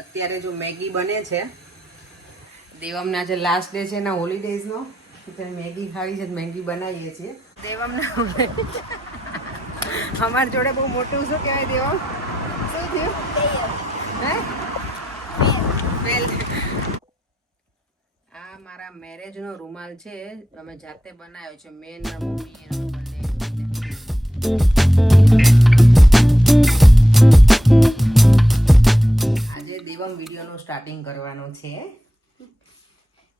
અત્યારે જો મેગી બને છે. દેવમને આજે લાસ્ટ ડે છે એના હોલિડેઝનો, એટલે મેગી ખાવી છે, મેગી બનાવીએ છીએ. દેવમને અમારી જોડે બહુ મોટું શું કહેવાય દેવમ? શું થયું? હે? ફેલ. આ મારા મેરેજનો રૂમાલ છે, અમે જાતે બનાવ્યો છે. મેન મમ્મીએ આજે દેવમ વિડીયોનું સ્ટાર્ટિંગ કરવાનું છે.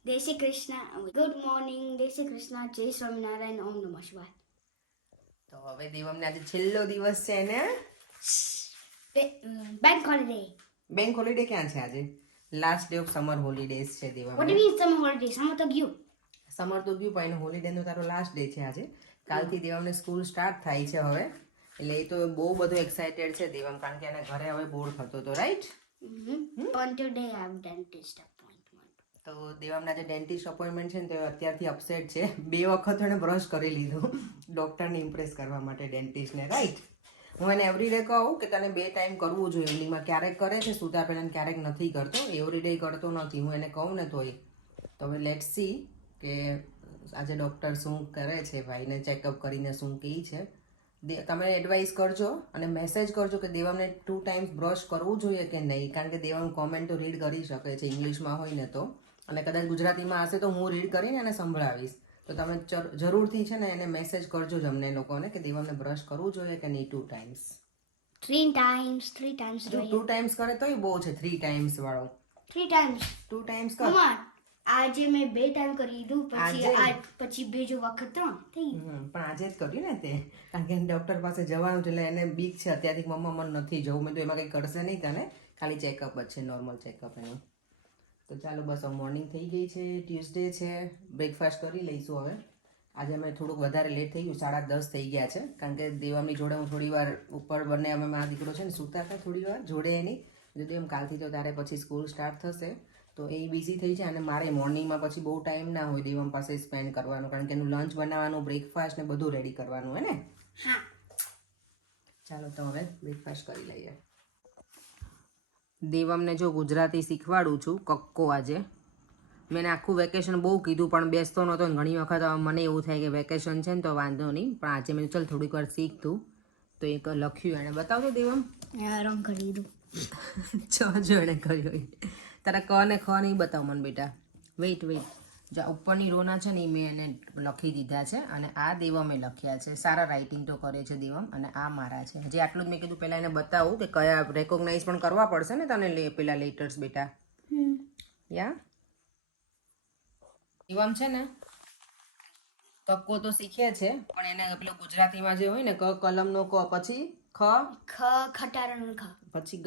જય શ્રી કૃષ્ણ, ગુડ મોર્નિંગ, જય શ્રી કૃષ્ણ, જય સ્વામિનારાયણ, ઓમ નમઃ શિવાય. તો હવે દેવમને આજે છેલ્લો દિવસ છે ને બેંક હોલિડે. બેંક હોલિડે ક્યાં છે આજે? Last day of summer holidays છે Devam. What means summer holiday? Summer તો ગયું. સમર તો ગયું પણ હોલિડેનો તારો લાસ્ટ ડે છે આજે. કાલથી દેવમને સ્કૂલ સ્ટાર્ટ થાય છે હવે, એટલે એ તો બહુ બધો એક્સાઇટેડ છે દેવમ, કારણ કે એને ઘરે હવે બોર થતો હતો, રાઈટ? પણ today I have dentist appointment. તો દેવમના જે ડેન્ટિસ્ટ અપોઇન્ટમેન્ટ છે ને તો અત્યારથી અપસેટ છે. 2 વખત એને બ્રશ કરી લીધું ડૉક્ટરને ઇમ્પ્રેસ કરવા માટે, ડેન્ટિસ્ટને, રાઈટ? હું એને એવરીડે કહું કે તને 2 ટાઈમ કરવું જોઈએ એનીમાં. ક્યારેક કરે છે સૂતા પહેલાં, ક્યારેક નથી કરતો, એવરીડે કરતો નથી. હું એને કહું ને તોય. તો હવે લેટ્સ સી કે આજે ડૉક્ટર શું કરે છે, ભાઈને ચેકઅપ કરીને શું કહે છે. તમે એડવાઇસ કરજો અને મેસેજ કરજો કે દેવમને 2 ટાઈમ્સ બ્રશ કરવું જોઈએ કે નહીં, કારણ કે દેવમ કોમેન્ટો રીડ કરી શકે છે ઇંગ્લિશમાં હોય ને તો, અને કદાચ ગુજરાતીમાં હશે તો હું રીડ કરીને એને સંભળાવીશ. તો તમે જરૂરથી છે ને એને મેસેજ કરજો જ અમને લોકોને કે દેવમને બ્રશ કરવું જોઈએ કે નહીં 2 ટાઈમ્સ. 3 ટાઈમ્સ જો 2 ટાઈમ્સ કરે તોય બહુ છે. 3 ટાઈમ્સ વાળો 3 ટાઈમ્સ 2 ટાઈમ્સ કર. મમ્મા આજે મેં 2 ટાઈમ કરી દીધું, પછી બીજો વખત 3 થઈ. પણ આજે જ કર્યું ને તે, કારણ કે ડૉક્ટર પાસે જવાનું છે એટલે એને બીક છે અત્યારથી. મમ્મા મને નથી જવું. મેં તો એમાં કંઈ કરશે નહીં તને, ખાલી ચેકઅપ જ છે, નોર્મલ ચેકઅપ એનું. તો ચાલો બસ મોર્નિંગ થઈ ગઈ છે, ટ્યુઝડે છે, બ્રેકફાસ્ટ કરી લઈશું હવે. આજે અમે થોડુંક વધારે લેટ થઈ ગયું, 10:30 થઈ ગયા છે, કારણ કે દેવમની જોડે હું થોડી વાર ઉપર બંને અમે મારા દીકરો છે ને સૂતા હતા થોડી વાર જોડે એની. જો એમ કાલથી તો તારે પછી સ્કૂલ સ્ટાર્ટ થશે તો એ બિઝી થઈ જાય, અને મારે મોર્નિંગમાં પછી બહુ ટાઈમ ના હોય દેવમ પાસે સ્પેન્ડ કરવાનો, કારણ કે એનું લંચ બનાવવાનું, બ્રેકફાસ્ટ ને બધું રેડી કરવાનું હે ને. હા ચાલો તો હવે બ્રેકફાસ્ટ કરી લઈએ. દેવમને જો ગુજરાતી શીખવાડું છું, કક્કો. આજે મેં આખું વેકેશન બહુ કીધું પણ બેસતો નહોતો. ઘણી વખત મને એવું થાય કે વેકેશન છે ને તો વાંધો નહીં, પણ આજે મેં ચાલ થોડીક વાર શીખતું. તો એક લખ્યું એને બતાવતો દેવમ, રંગ કરી દીધું. જો એને કર્યો. તારા ક ને ખ નહીં બતાવ મને બેટા. વેઇટ જો ઉપરની રોના છે ને એ મેં એને લખી દીધા છે, અને આ દેવમે લખ્યા છે. સારા રાઇટિંગ તો કરે છે દેવમ, અને આ મારા છે. હજી આટલું જ મેં કીધું પહેલાં એને બતાવું કે કયા રેકોગ્નાઇઝ પણ કરવા પડશે ને તને પેલા લેટર્સ બેટા. યા દેવમ છે ને કક્કો તો શીખે છે, પણ એને પેલું ગુજરાતીમાં જે હોય ને ક કલમનો ક, પછી ખ ખટારાનો ખ, પછી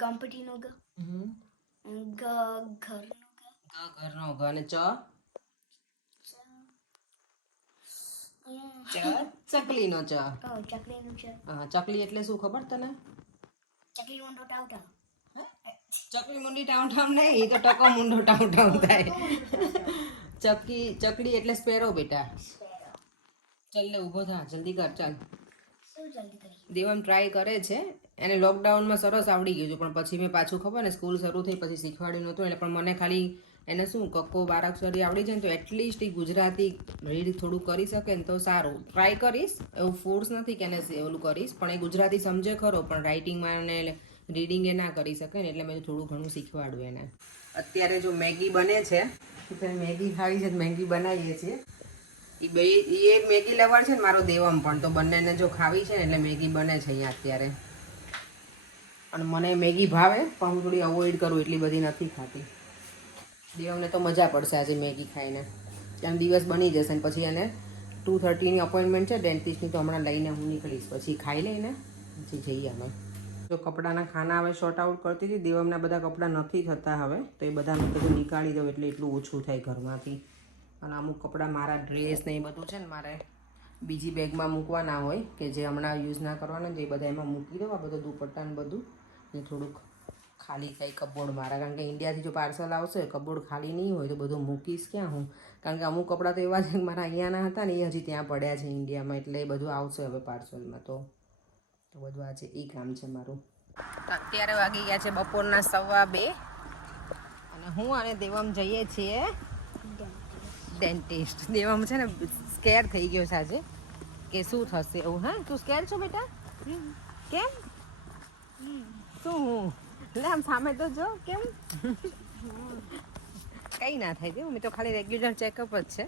ગણપતિનો ગ, ઘરનો ઘ, અને ચકલીનો ચ. ચકલીનું ચ. ચકલી એટલે શું ખબર તને? ચકલી મુંડો ટાવ ટાવ. ચકલી મુંડી ટાઉન ટાઉન નહીં, તો ટકો મુંડો ટાઉન ટાઉન થાય. ચકલી એટલે સ્પેરો બેટા. ચાલ લે ઊભો થા, જલ્દી કર ચાલ. દેવમ ટ્રાય કરે છે. એને લોકડાઉનમાં સરસ આવડી ગયું હતું, પણ પછી મેં પાછું ખબર ને સ્કૂલ શરૂ થઈ પછી શીખવાડ્યું નહોતું એટલે. પણ મને ખાલી એને શું કક્કો બારાક્ષરી આવડી જાય ને તો એટલીસ્ટ એ ગુજરાતી રીડ થોડું કરી શકે ને તો સારું. ટ્રાય કરીશ, એવું ફોર્સ નથી કે એને ઓલું કરીશ, પણ એ ગુજરાતી સમજે ખરો, પણ રાઇટિંગમાં અને રીડિંગ એ ના કરી શકે ને, એટલે મેં થોડું ઘણું શીખવાડ્યું એને. અત્યારે જો મેગી બને છે, મેગી ખાવી છે, મેગી બનાવીએ છીએ. એ મેગી લવર છે ને મારો દેવમ પણ, તો બંનેને જો ખાવી છે ને એટલે મેગી બને છે અહીંયા અત્યારે. અને મને મેગી ભાવે પણ હું થોડી અવોઇડ કરું, એટલી બધી નથી ખાતી. દેવમને તો મજા પડશે આજે મેગી ખાઈને. એમ દિવસ બની જશે ને પછી એને 2:30ની અપોઇન્ટમેન્ટ છે ડેન્ટિસ્ટની, તો હમણાં લઈને હું નીકળીશ. પછી ખાઈ લઈને પછી જઈએ અમે. જો કપડાના ખાના હવે શોર્ટ આઉટ કરતી હતી. દેવમના બધા કપડાં નથી થતા હવે, તો એ બધા બધું નીકાળી દઉં એટલે એટલું ઓછું થાય ઘરમાંથી. અને અમુક કપડાં મારા ડ્રેસ ને એ બધું છે ને મારે બીજી બેગમાં મૂકવાના હોય, કે જે હમણાં યુઝ ના કરવાના, જે બધા એમાં મૂકી દઉં. આ બધું દુપટ્ટા ને બધું, ને થોડુંક ખાલી થાય કપબોર્ડ મારા, કારણ કે ઇન્ડિયાથી જો પાર્સલ આવશે કપબોર્ડ ખાલી નહીં હોય તો બધું મૂકીશ ક્યાં હું. કારણ કે અમુક કપડાં તો એવા છે કે મારા અહીંયાના હતા ને એ હજી ત્યાં પડ્યા છે ઇન્ડિયામાં, એટલે એ બધું આવશે હવે પાર્સલમાં. તો બધું આજે એ કામ છે મારું. અત્યારે વાગી ગયા છે બપોરના 2:15 અને હું અને દેવમ જઈએ છીએ ડેન્ટિસ્ટ. દેવમ છે ને સ્કેર થઈ ગયો છે આજે કે શું થશે એવું. હા, તું સ્કેર છો બેટા? કેમ? શું હું એટલે આમ સામે તો જો કેમ કઈ ના થાય દેવું, મેં તો ખાલી રેગ્યુલર ચેકઅપ જ છે.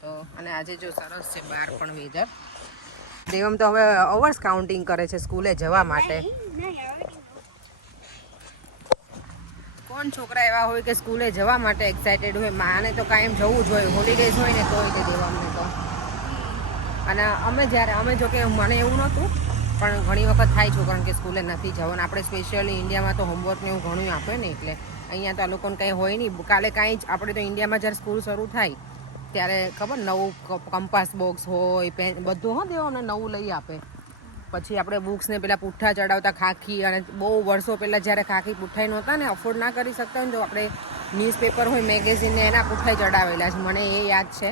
તો અને આજે જો સરસ છે બહાર પણ વેધર. દેવમ તો હવે અવર્સ કાઉન્ટિંગ કરે છે સ્કૂલે જવા માટે. કોણ છોકરા એવા હોય કે સ્કૂલે જવા માટે એક્સાઇટેડ હોય? માને તો કાયમ જવું જ હોય, હોલિડેઝ હોય ને તોય તે દેવામને તો. અને અમે જો કે મને એવું નહોતું, પણ ઘણી વખત થાય છોકરાને કે સ્કૂલે નથી જવાનું. આપણે સ્પેશિયલી ઇન્ડિયામાં તો હોમવર્ક ને એવું ઘણું આપે ને, એટલે અહીંયા તો આ લોકોને કંઈ હોય નહીં. કાલે કાંઈ જ આપણે તો ઇન્ડિયામાં જ્યારે સ્કૂલ શરૂ થાય ત્યારે ખબર નવું કંપાસ બોક્સ હોય, પેન બધું હો દેવો અમને નવું લઈ આપે. પછી આપણે બુક્સને પેલા પુઠ્ઠા ચડાવતા ખાખી, અને બહુ વર્ષો પહેલાં જ્યારે ખાખી પુઠ્ઠાઈ નહોતા ને અફોર્ડ ના કરી શકતા હોય ને તો આપણે ન્યૂઝપેપર હોય મેગેઝિનને એના પુઠ્ઠાઈ ચડાવેલા છે, મને એ યાદ છે.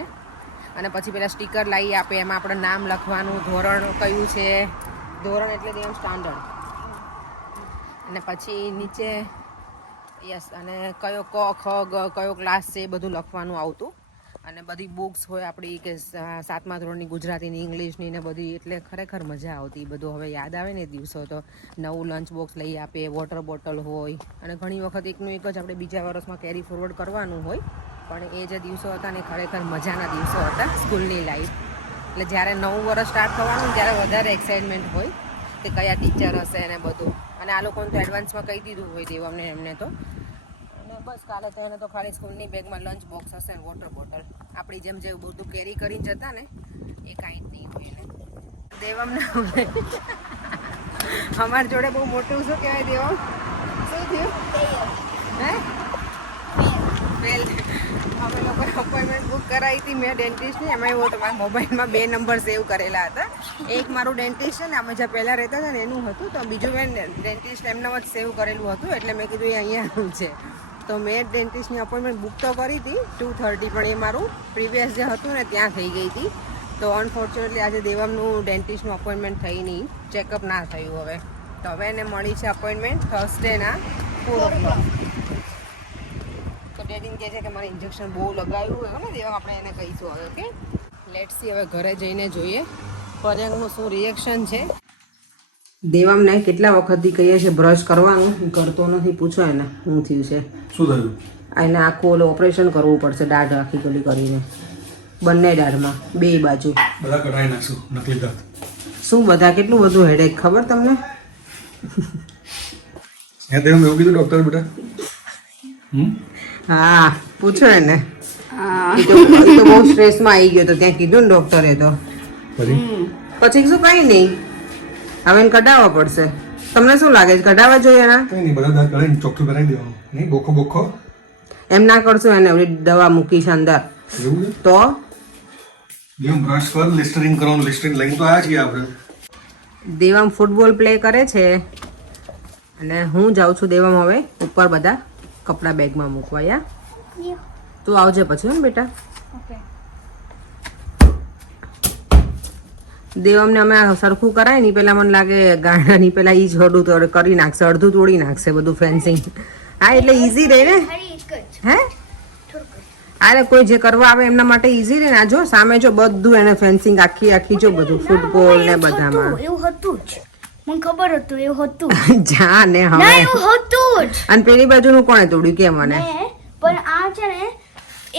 અને પછી પેલા સ્ટીકર લાવી આપે, એમાં આપણે નામ લખવાનું, ધોરણ કયું છે, ધોરણ એટલે દેવમ સ્ટાન્ડર્ડ, અને પછી નીચે યસ અને કયો ક ખ ગ કયો ક્લાસ છે એ બધું લખવાનું આવતું. અને બધી બુક્સ હોય આપણી કે 7મા ધોરણની ગુજરાતીની, ઇંગ્લિશની ને બધી, એટલે ખરેખર મજા આવતી. બધું હવે યાદ આવે ને દિવસો તો. નવું લંચ બોક્સ લઈ આપે, વોટર બોટલ હોય, અને ઘણી વખત એકનું એક જ આપણે બીજા વર્ષમાં કેરી ફોરવર્ડ કરવાનું હોય. પણ એ જે દિવસો હતા ને ખરેખર મજાના દિવસો હતા સ્કૂલની લાઈફ. એટલે જ્યારે નવું વર્ષ સ્ટાર્ટ થવાનું ત્યારે વધારે એક્સાઇટમેન્ટ હોય કે કયા ટીચર હશે ને બધું. અને આ લોકોને તો એડવાન્સમાં કહી દીધું હોય દેવમને એમને તો. અને બસ કાલે તો એને તો ખાલી સ્કૂલની બેગમાં લંચ બોક્સ હશે ને વોટર બોટલ. આપણી જેમ જે બધું કેરી કરીને જતા ને એ કાંઈ જ નહીં હોય એને. દેવમને અમારી જોડે બહુ મોટું શું કહેવાય દેવમ? શું થયું? હે વેલ અમે લોકો અપોઇન્ટમેન્ટ બુક કરાવી હતી મેં ડેન્ટિસ્ટની. એમાં એવું હતું મારા મોબાઈલમાં 2 નંબર સેવ કરેલા હતા. એક મારું ડેન્ટિસ્ટ છે ને અમે જ્યાં પહેલાં રહેતા હતા ને એનું હતું, તો બીજું મેં ડેન્ટિસ્ટ એમના જ સેવ કરેલું હતું, એટલે મેં કીધું એ અહીંયાનું છે. તો મેં ડેન્ટિસ્ટની અપોઇન્ટમેન્ટ બુક તો કરી હતી 2:30, પણ એ મારું પ્રીવિયસ જે હતું ને ત્યાં થઈ ગઈ હતી. તો અનફોર્ચ્યુનેટલી આજે દેવમનું ડેન્ટિસ્ટનું અપોઇન્ટમેન્ટ થઈ નહીં, ચેકઅપ ના થયું હવે. તો હવે એને મળી છે અપોઇન્ટમેન્ટ થર્સડેના 4 o'clock. તો ડેડીને કહે છે કે મારે ઇન્જેક્શન બહુ લગાવ્યું હોય ને દેવમ, આપણે એને કહીશું હવે. ઓકે, લેટ્સ સી હવે ઘરે જઈને જોઈએ પર્યંકનું શું રિએક્શન છે. દેવામને કેટલા વખતથી કહીએ છીએ બ્રશ કરવાનું, કરતો નથી. પૂછો એને શું થયું છે. શું થયું? એને આખું ઓપરેશન કરવું પડશે, દાઢ આખી ગલી કરીને, બંને દાઢમાં, 2 બાજુ. બધા કઢાઈ નાખશું નકલી દાંત. શું બધા? કેટલું બધું હેડેક ખબર તમને? એવું કીધું ડોક્ટર બેટા? હા, પૂછો એને. એ તો બહુ સ્ટ્રેસમાં આવી ગયો તો ત્યાં કીધું ને ડોક્ટરે તો. પછી શું કઈ નહીં, હવે એને કઢાવવા પડશે. તમને શું લાગે છે કઢાવવા જોઈએ એના? કઈ નહીં, બધા દાંત કઢાઈને ચોખ્ખું કરાવી દેવાનું. નહીં બોખો બોખો એમ ના કરશો એને, ઓલી દવા મૂકી છે અંદર એવું છે તો. જેમ બ્રશ પર લિસ્ટરિંગ કરવાનું, લિસ્ટરિંગ લઈને તો આવ્યા છીએ આપણે. દેવમ ફૂટબોલ પ્લે કરે છે અને હું જાઉં છું દેવમ હવે ઉપર બધા કપડા બેગમાં મૂકવા. યા તું આવજે પછી હો બેટા. દેવમને અમે સરખું કરાય નહીં પેલા, મને લાગે ગાડાની પેલા ઈ જ હડું તો કરી નાખશે, અડધું તોડી નાખશે બધું ફેન્સિંગ. હા એટલે ઈઝી રહે ને. હે અરે કોઈ જે કરવા આવે એમના માટે ઈઝી રહે ને. આ જો સામે જો બધું એને ફેન્સિંગ આખી જો બધું ફૂટબોલ ને બધામાં. એવું હતું જ, મને ખબર હતું એવું હતું. જા ને હવે. ના એવું હતું જ. અને પેલી બાજુનું કોણે તોડ્યું કે મને? પણ આ છે ને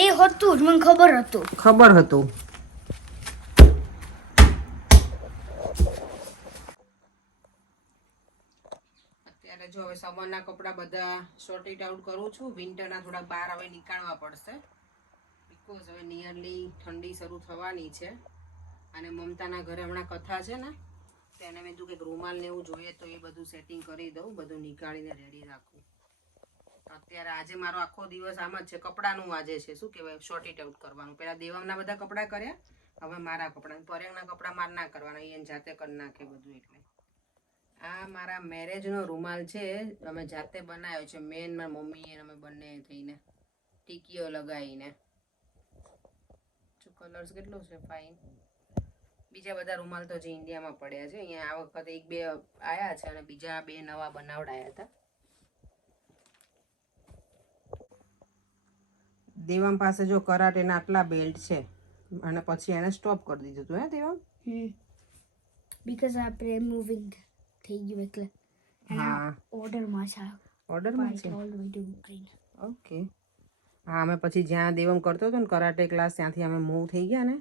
એ હતું જ, મને ખબર હતું. ખબર હતું. અત્યારે જો હવે સમરના કપડા બધા સોર્ટેડ આઉટ કરું છું. વિન્ટરના થોડા બહાર હવે નીકાળવા પડશે, બીકોઝ હવે નિયરલી ઠંડી શરૂ થવાની છે. અને મમતાના ઘરે હમણાં કથા છે ને, તેને મેં કીધું કે રૂમાલ ને એવું જોઈએ તો એ બધું સેટિંગ કરી દઉં, બધું નીકાળીને રેડી રાખું. અત્યારે આજે મારો આખો દિવસ આમ જ છે, કપડાનું આજે છે શું કહેવાય સોર્ટેડ આઉટ કરવાનું. પહેલા દેવમના બધા કપડાં કર્યા, હવે મારા કપડાં. પર્યંકના કપડાં માર ના કરવાના, એને જાતે કરી નાખે બધું. એટલે આ મારા મેરેજનો રૂમાલ છે, અમે જાતે બનાવ્યો છે, મેન મારા મમ્મી અને અમે બંને થઈને ટીકીઓ લગાવીને. કલર્સ કેટલો છે ફાઇન. બીજા બધા રૂમાલ તો જે ઇન્ડિયામાં પડ્યા છે, અહીંયા આ વખતે 1-2 આયા છે અને બીજા 2 નવા બનાવડાયા હતા. દેવમ પાસે જો કરાટેના આટલા બેલ્ટ છે અને પછી એને સ્ટોપ કરી દીધું હતું. હે દેવમ? બીકોઝ આપણે મૂવિંગ થઈ ગયું એટલે હા, ઓર્ડરમાં છે. ઓર્ડરમાં છે. All the way to Ukraine. Okay. હા, અમે પછી જ્યાં દેવમ કરતો હતો ને કરાટે ક્લાસ, ત્યાંથી અમે મૂવ થઈ ગયા ને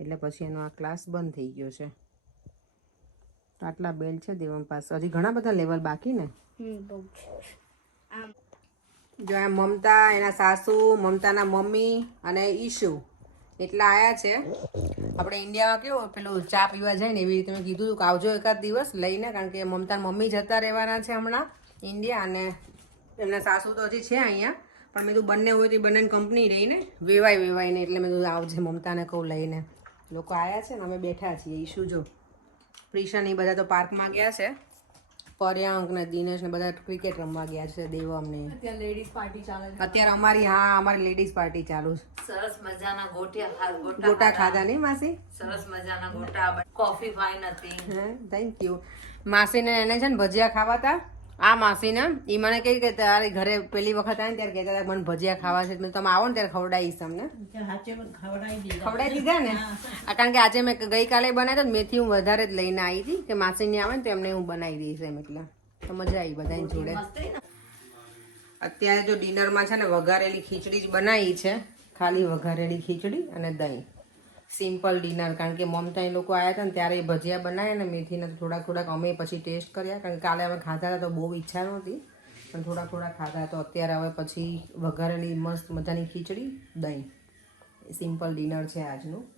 એટલે પછી એનો આ ક્લાસ બંધ થઈ ગયો છે. તો આટલા બેલ્ટ છે દેવમ પાસે. હજી ઘણા બધા લેવલ બાકી ને. બહુ જો આ મમતા, એના સાસુ, મમતાના મમ્મી અને ઈશુ એટલા આયા છે. આપણે ઇન્ડિયામાં કેવું પેલું ચા પીવા જાય ને એવી રીતે મેં કીધું હતું કે આવજો એકાદ દિવસ લઈને, કારણ કે મમતાના મમ્મી જતા રહેવાના છે હમણાં ઇન્ડિયા અને એમના સાસુ તો હજી છે અહીંયા, પણ મેં કીધું બંને હોય તો બંનેની કંપની રહીને વેવાઈને એટલે મેં કીધું આવજે મમતાને કહું લઈને. લોકો આવ્યા છે ને અમે બેઠા છીએ. ઈશુ જો, પ્રિશન એ બધા તો પાર્કમાં ગયા છે. પર્યાંક ને દિનેશ ને બધા ક્રિકેટ રમવા ગયા છે. દેવમ ને અત્યારે લેડીઝ પાર્ટી ચાલે છે. અત્યારે અમારી લેડીઝ પાર્ટી ચાલુ છે. સરસ મજાના ગોટા ખાધા નહીં માસી? સરસ મજાના ગોટા, કોફી ફાઇન હતી. Thank you. માસીને એને છે ને ભજીયા ખાવા હતા. આ માસીને એ મને કહી કે તારી ઘરે પહેલી વખત આવે ને ત્યારે કહેતા હતા મને ભજીયા ખાવા છે. તમે આવો ને ત્યારે ખવડાવીશ તમને. ખવડાવી દીધા ને? કારણ કે આજે મેં ગઈકાલે બનાવ્યા તો મેથી હું વધારે જ લઈને આવી હતી કે માસીને આવે ને તો એમને હું બનાવી દઈશ એમ, એટલે તો મજા આવી બધાની જોડે. અત્યારે જો ડિનરમાં છે ને વઘારેલી ખીચડી જ બનાવી છે, ખાલી વઘારેલી ખીચડી અને દહીં. સિમ્પલ ડિનર, કારણ કે મમતા એ લોકો આવ્યા હતા ને ત્યારે એ ભજીયા બનાવ્યા ને મેથીના થોડાક અમે પછી ટેસ્ટ કર્યા, કારણ કે કાલે અમે ખાધા હતા તો બહુ ઈચ્છા નહોતી, પણ થોડા ખાધા. તો અત્યારે હવે પછી વઘારેલી મસ્ત મજાની ખીચડી, દહીં. સિમ્પલ ડિનર છે આજનું.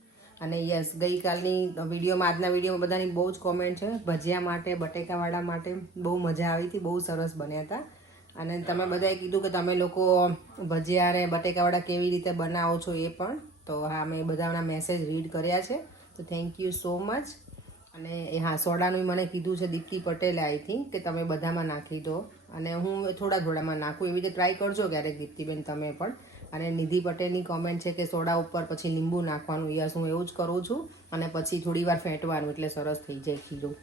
અને યસ, ગઈકાલની વિડીયોમાં, આજના વિડીયોમાં બધાની બહુ જ કોમેન્ટ છે ભજીયા માટે, બટેકાવાળા માટે. બહુ મજા આવી હતી, બહુ સરસ બન્યા હતા. અને તમે બધાએ કીધું કે તમે લોકો ભજીયા અને બટેકાવાળા કેવી રીતે બનાવો છો એ પણ. તો હા, મેં બધાના મેસેજ રીડ કર્યા છે, તો થેન્ક યુ સો મચ. અને હા, સોડાનું મને કીધું છે દીપ્તિ પટેલે આઈ થિંક કે તમે બધામાં નાખી દો, અને હું થોડામાં નાખું. એવી રીતે ટ્રાય કરજો ક્યારેક દીપ્તિબેન તમે પણ. અને નિધિ પટેલની કોમેન્ટ છે કે સોડા ઉપર પછી લીંબુ નાખવાનું. યસ, હું એવું જ કરું છું અને પછી થોડી વાર ફેંટવાનું એટલે સરસ થઈ જાય ખીરું.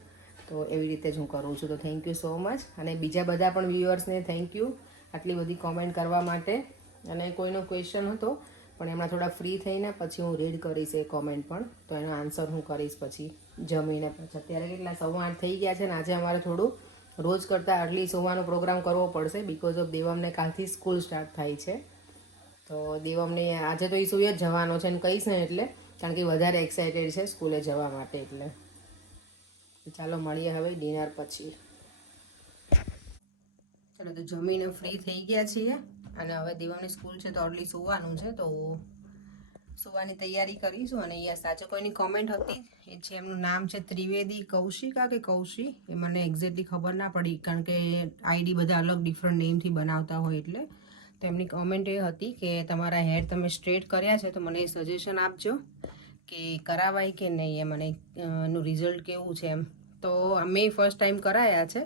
તો એવી રીતે જ હું કરું છું. તો થેન્ક યુ સો મચ. અને બીજા બધા પણ વ્યુઅર્સને થેન્ક યુ આટલી બધી કોમેન્ટ કરવા માટે. અને કોઈનો ક્વેશ્ચન હતો પણ એમના થોડા ફ્રી થઈને પછી હું રીડ કરીશ એ કોમેન્ટ પણ, તો એનો આન્સર હું કરીશ પછી જમીને. પછી અત્યારે કેટલા 8:15 થઈ ગયા છે ને આજે અમારે થોડું રોજ કરતાં અર્લી સુવાનો પ્રોગ્રામ કરવો પડશે, બિકોઝ ઓફ દેવમને કાલથી સ્કૂલ સ્ટાર્ટ થાય છે. તો દેવમને આજે તો એ સુઈ જ જવાનો છે એમ કહીશ ને, એટલે કારણ કે વધારે એક્સાઇટેડ છે સ્કૂલે જવા માટે. એટલે ચાલો મળીએ હવે ડિનર પછી. ચાલો, તો જમીને ફ્રી થઈ ગયા છીએ અને હવે દેવમની સ્કૂલ છે તો અર્લી સુવાનું છે, તો સુવાની તૈયારી કરીશું. અને અહીંયા સાચો કોઈની કોમેન્ટ હતી, એ છે એમનું નામ છે ત્રિવેદી કૌશિકા કે કૌશી, એ મને એક્ઝેક્ટલી ખબર ના પડી કારણ કે આઈડી બધા અલગ ડિફરન્ટ નેમથી બનાવતા હોય એટલે. તો એમની કોમેન્ટ એ હતી કે તમારા હેર તમે સ્ટ્રેટ કર્યા છે તો મને સજેશન આપજો કે કરાવાય કે નહીં, એ મને એનું રિઝલ્ટ કેવું છે એમ. તો મેં ફર્સ્ટ ટાઈમ કરાયા છે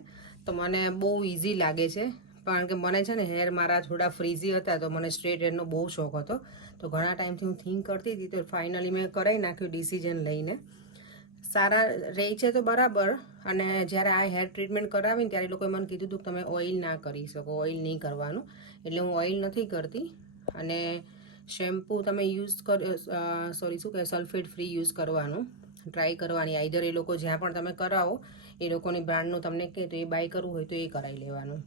તો મને બહુ ઇઝી લાગે છે, કારણ કે મને છે ને હેર મારા થોડા ફ્રીઝી હતા તો મને સ્ટ્રેટ હેરનો બહુ શોખ હતો. તો ઘણા ટાઈમથી હું થિંક કરતી હતી, તો ફાઇનલી મેં કરાવી નાખ્યું ડિસિઝન લઈને. સારા રહે છે તો બરાબર. અને જ્યારે આ હેર ટ્રીટમેન્ટ કરાવીને ત્યારે લોકોએ મને કીધું હતું કે તમે ઓઇલ ના કરી શકો, ઓઇલ નહીં કરવાનું. એટલે હું ઓઇલ નથી કરતી. અને શેમ્પૂ તમે યુઝ શું કહે સલ્ફેટ ફ્રી યુઝ કરવાનું ટ્રાય કરવાની. આઈધર એ લોકો જ્યાં પણ તમે કરાવો એ લોકોની બ્રાન્ડનું તમને કહે તો એ બાય કરવું હોય તો એ કરાવી લેવાનું,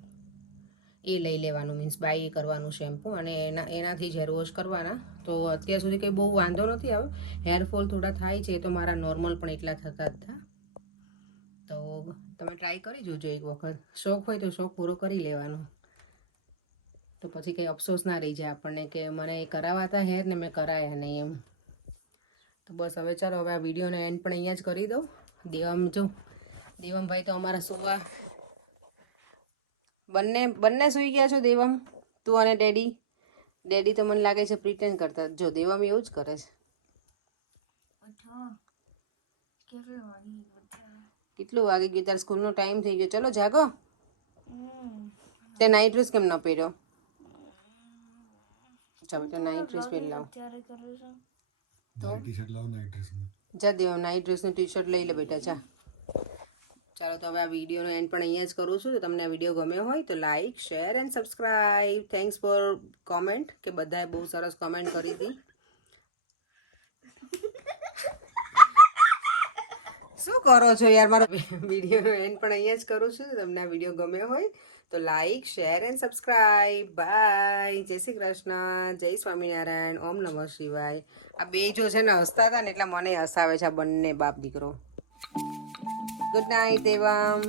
એ લઈ લેવાનું, મીન્સ બાય કરવાનું શેમ્પૂ. અને એનાથી જ હેર વોશ કરવાના. તો અત્યાર સુધી કંઈ બહુ વાંધો નથી આવ્યો. હેરફોલ થોડા થાય છે તો મારા નોર્મલ પણ એટલા થતા જ હતા. તો તમે ટ્રાય કરી જોજો એક વખત. શોખ હોય તો શોખ પૂરો કરી લેવાનો, તો પછી કંઈ અફસોસ ના રહી જાય આપણને કે મને એ કરાવાતા હેર ને મેં કરાયા નહીં એમ. તો બસ હવે ચાલો, હવે આ વિડીયોનો એન્ડ પણ અહીંયા જ કરી દઉં. દેવમભાઈ તો અમારા સુવા બંને સૂઈ ગયા છો. દેવમ, તું અને ડેડી તો મને લાગે છે પ્રિટેન્ડ કરતા. જો દેવમ એવું જ કરે છે. કેટલું વાગી ગયું? તારે સ્કૂલનો ટાઈમ થઈ ગયો. ચલો જાગો. તે નાઇટ ડ્રેસ કેમ ન પહેર્યો? ચાલો તો નાઇટ ડ્રેસ પહેરી લાવો. ટી શર્ટ લાવો, નાઇટ ડ્રેસ. જા દેવા નાઇટ ડ્રેસનું ટી શર્ટ લઈ લે બેટા જા. ચાલો તો હવે આ વિડીયોનો એન્ડ પણ અહીંયા જ કરું છું. તો તમને આ વિડીયો ગમ્યો હોય તો like share and subscribe. Thanks for comment કે બધાએ બહુ સરસ કોમેન્ટ કરી હતી. શું કરો છો યાર, મારો વિડીયોનો એન્ડ પણ અહીંયા જ કરું છું. તમને આ વિડીયો ગમ્યો હોય તો like share and subscribe. Bye. જય શ્રી કૃષ્ણ, જય સ્વામિનારાયણ, ઓમ નમઃ શિવાય. આ બે જો છે ને હસતા હતા ને એટલે મને હસાવે છે આ બંને બાપ દીકરો. Good night Devam.